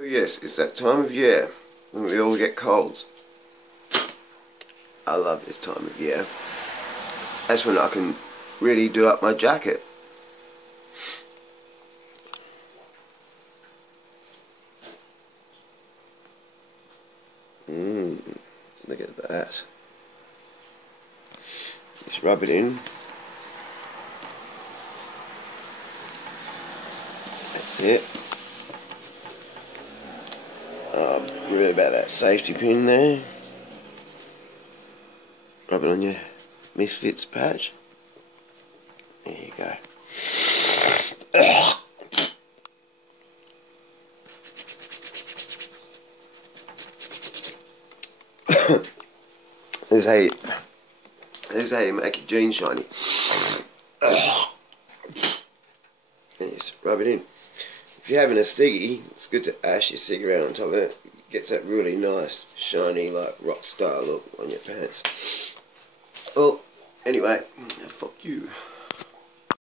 Oh yes, it's that time of year when we all get colds. I love this time of year. That's when I can really do up my jacket. Look at that. Just rub it in. That's it. Really about that safety pin there. Rub it on your misfits patch. There you go. There's how you make your jeans shiny. Just rub it in. If you're having a ciggy, it's good to ash your cigarette on top of it. It gets that really nice, shiny, like Rockstar look on your pants. Well, anyway, fuck you.